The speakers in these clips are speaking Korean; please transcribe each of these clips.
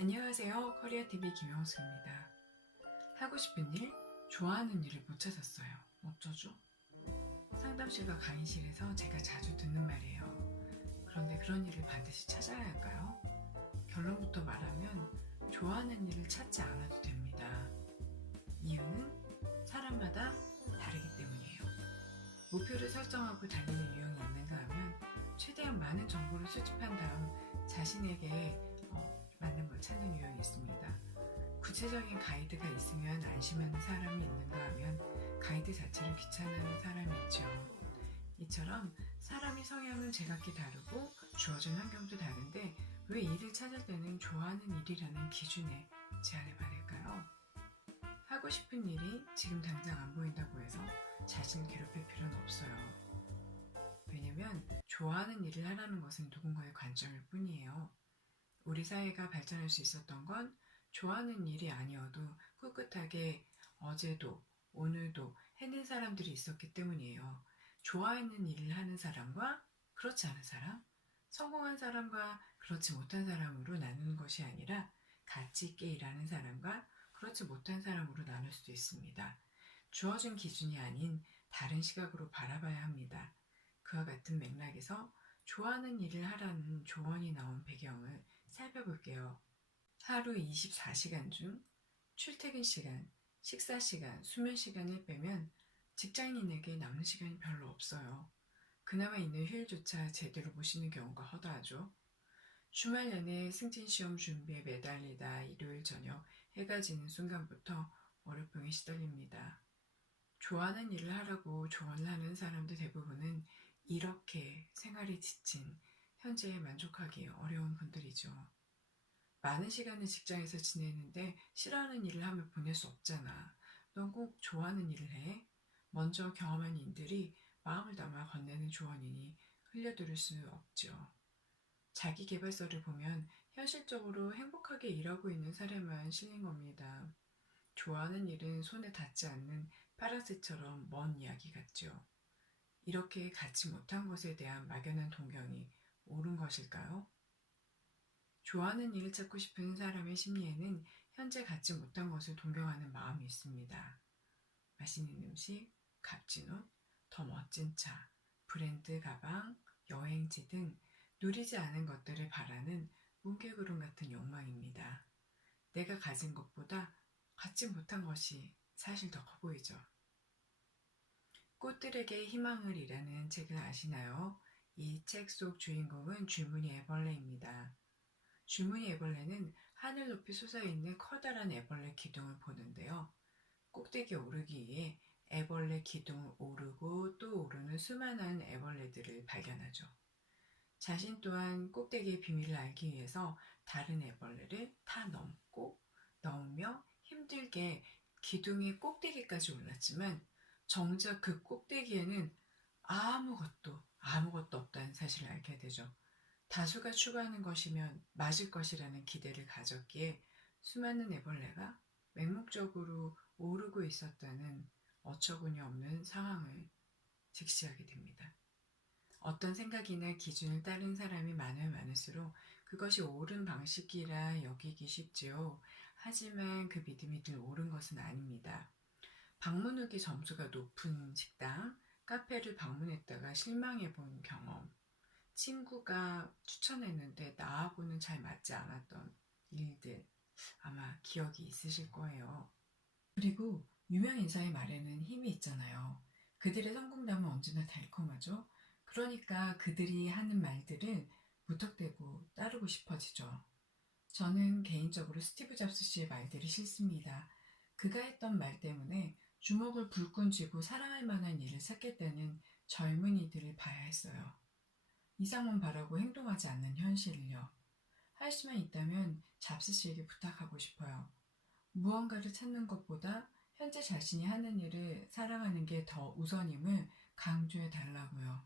안녕하세요. 커리어TV 김영수입니다. 하고 싶은 일, 좋아하는 일을 못 찾았어요. 어쩌죠? 상담실과 강의실에서 제가 자주 듣는 말이에요. 그런데 그런 일을 반드시 찾아야 할까요? 결론부터 말하면 좋아하는 일을 찾지 않아도 됩니다. 이유는 사람마다 다르기 때문이에요. 목표를 설정하고 달리는 유형이 있는가 하면 최대한 많은 정보를 수집한 다음 자신에게 맞는 걸 찾는 유형이 있습니다. 구체적인 가이드가 있으면 안심하는 사람이 있는가 하면 가이드 자체를 귀찮아하는 사람이 있죠. 이처럼 사람이 성향은 제각기 다르고 주어진 환경도 다른데 왜 일을 찾을 때는 좋아하는 일이라는 기준에 제한을 받을까요? 하고 싶은 일이 지금 당장 안 보인다고 해서 자신을 괴롭힐 필요는 없어요. 왜냐면 좋아하는 일을 하라는 것은 누군가의 관점일 뿐이에요. 우리 사회가 발전할 수 있었던 건 좋아하는 일이 아니어도 꿋꿋하게 어제도 오늘도 해낸 사람들이 있었기 때문이에요. 좋아하는 일을 하는 사람과 그렇지 않은 사람, 성공한 사람과 그렇지 못한 사람으로 나누는 것이 아니라 가치 있게 일하는 사람과 그렇지 못한 사람으로 나눌 수도 있습니다. 주어진 기준이 아닌 다른 시각으로 바라봐야 합니다. 그와 같은 맥락에서 좋아하는 일을 하라는 조언이 나온 배경을 살펴볼게요. 하루 24시간 중 출퇴근 시간, 식사 시간, 수면 시간을 빼면 직장인에게 남는 시간이 별로 없어요. 그나마 있는 휴일조차 제대로 못 쉬는 경우가 허다하죠. 주말 내내 승진시험 준비에 매달리다 일요일 저녁 해가 지는 순간부터 월요병에 시달립니다. 좋아하는 일을 하라고 조언을 하는 사람들 대부분은 이렇게 생활에 지친 현재에 만족하기 어려운 분들이죠. 많은 시간을 직장에서 지내는데 싫어하는 일을 하며 보낼 수 없잖아. 넌 꼭 좋아하는 일을 해. 먼저 경험한 인들이 마음을 담아 건네는 조언이니 흘려들을 수 없죠. 자기계발서를 보면 현실적으로 행복하게 일하고 있는 사례만 실린 겁니다. 좋아하는 일은 손에 닿지 않는 파라스처럼 먼 이야기 같죠. 이렇게 갖지 못한 것에 대한 막연한 동경이 옳은 것일까요? 좋아하는 일을 찾고 싶은 사람의 심리에는 현재 갖지 못한 것을 동경하는 마음이 있습니다. 맛있는 음식, 값진 옷, 더 멋진 차, 브랜드 가방, 여행지 등 누리지 않은 것들을 바라는 뭉게구름 같은 욕망입니다. 내가 가진 것보다 갖지 못한 것이 사실 더 커 보이죠. 꽃들에게 희망을 이라는 책을 아시나요? 이 책 속 주인공은 줄무늬 애벌레입니다. 줄무늬 애벌레는 하늘 높이 솟아있는 커다란 애벌레 기둥을 보는데요. 꼭대기에 오르기 위해 애벌레 기둥을 오르고 또 오르는 수많은 애벌레들을 발견하죠. 자신 또한 꼭대기의 비밀을 알기 위해서 다른 애벌레를 다 넘으며 힘들게 기둥의 꼭대기까지 올랐지만 정작 그 꼭대기에는 아무것도 없다는 사실을 알게 되죠. 다수가 추구하는 것이면 맞을 것이라는 기대를 가졌기에 수많은 애벌레가 맹목적으로 오르고 있었다는 어처구니 없는 상황을 직시하게 됩니다. 어떤 생각이나 기준을 따른 사람이 많으면 많을수록 그것이 옳은 방식이라 여기기 쉽지요. 하지만 그 믿음이 늘 옳은 것은 아닙니다. 방문 후기 점수가 높은 식당, 카페를 방문했다가 실망해 본 경험, 친구가 추천했는데 나하고는 잘 맞지 않았던 일들 아마 기억이 있으실 거예요. 그리고 유명 인사의 말에는 힘이 있잖아요. 그들의 성공담은 언제나 달콤하죠. 그러니까 그들이 하는 말들을 무턱대고 따르고 싶어지죠. 저는 개인적으로 스티브 잡스 씨의 말들이 싫습니다. 그가 했던 말 때문에 주먹을 불끈 쥐고 사랑할 만한 일을 찾겠다는 젊은이들을 봐야 했어요. 이상만 바라고 행동하지 않는 현실을요. 할 수만 있다면 잡스 씨에게 부탁하고 싶어요. 무언가를 찾는 것보다 현재 자신이 하는 일을 사랑하는 게 더 우선임을 강조해 달라고요.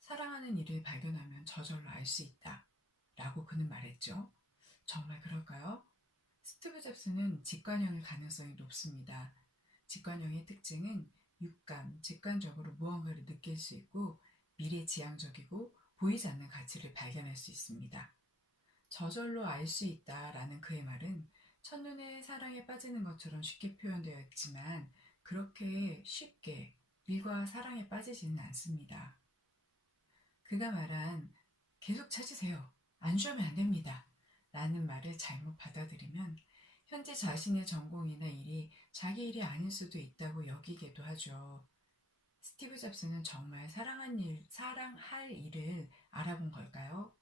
사랑하는 일을 발견하면 저절로 알 수 있다. 라고 그는 말했죠. 정말 그럴까요? 스티브 잡스는 직관형일 가능성이 높습니다. 직관형의 특징은 육감, 직관적으로 무언가를 느낄 수 있고 미래지향적이고 보이지 않는 가치를 발견할 수 있습니다. 저절로 알 수 있다라는 그의 말은 첫눈에 사랑에 빠지는 것처럼 쉽게 표현되어 있지만 그렇게 쉽게 일과 사랑에 빠지지는 않습니다. 그가 말한 계속 찾으세요. 안주하면 안 됩니다. 라는 말을 잘못 받아들이면 현재 자신의 전공이나 일이 자기 일이 아닐 수도 있다고 여기게도 하죠. 스티브 잡스는 정말 사랑할 일을 알아본 걸까요?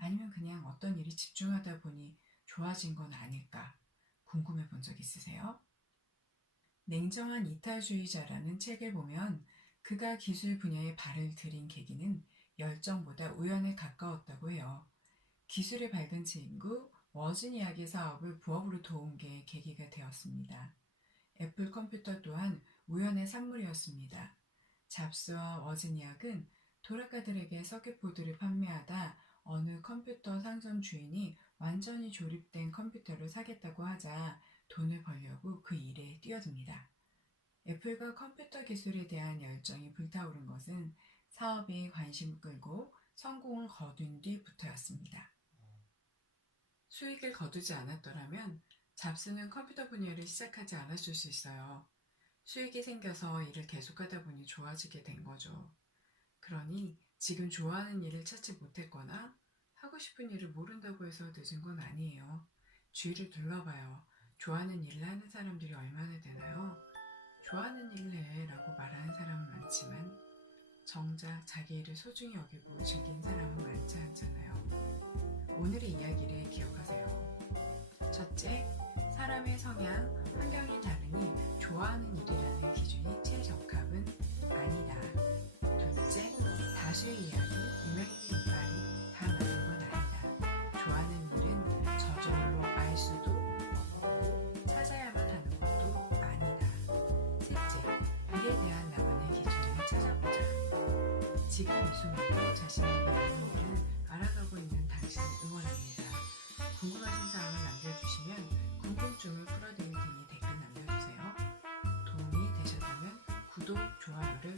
아니면 그냥 어떤 일이 집중하다 보니 좋아진 건 아닐까 궁금해 본 적 있으세요? 냉정한 이타주의자라는 책을 보면 그가 기술 분야에 발을 들인 계기는 열정보다 우연에 가까웠다고 해요. 기술의 밝은 친구 워즈니악의 사업을 부업으로 도운 게 계기가 되었습니다. 애플 컴퓨터 또한 우연의 산물이었습니다. 잡스와 워즈니악은 도락가들에게 서킷보드를 판매하다 어느 컴퓨터 상점 주인이 완전히 조립된 컴퓨터를 사겠다고 하자 돈을 벌려고 그 일에 뛰어듭니다. 애플과 컴퓨터 기술에 대한 열정이 불타오른 것은 사업에 관심을 끌고 성공을 거둔 뒤부터였습니다. 수익을 거두지 않았더라면 잡스는 컴퓨터 분야를 시작하지 않았을 수 있어요. 수익이 생겨서 일을 계속하다 보니 좋아지게 된 거죠. 그러니 지금 좋아하는 일을 찾지 못했거나 하고 싶은 일을 모른다고 해서 늦은 건 아니에요. 주위를 둘러봐요. 좋아하는 일을 하는 사람들이 얼마나 되나요? 좋아하는 일을 해 라고 말하는 사람은 많지만 정작 자기 일을 소중히 여기고 즐긴 사람은 많지 않잖아요. 오늘의 이야기를 기억하세요. 첫째, 사람의 성향, 환경이 다르니 좋아하는 일이라는 기준이 최적합은 아니다. 둘째, 다수의 이야기, 유명인의 이빨이 다 맞는 건 아니다. 좋아하는 일은 저절로 알 수도 없고 찾아야만 하는 것도 아니다. 셋째, 일에 대한 나만의 기준을 찾아보자. 지금 이 순간도 자신에게 맞는 일을 알아가고 있는 당신을 응원합니다. 궁금하신 사항을 남겨주시면 궁금증을 풀어드릴 테니 댓글 남겨주세요. 도움이 되셨다면 구독, 좋아요를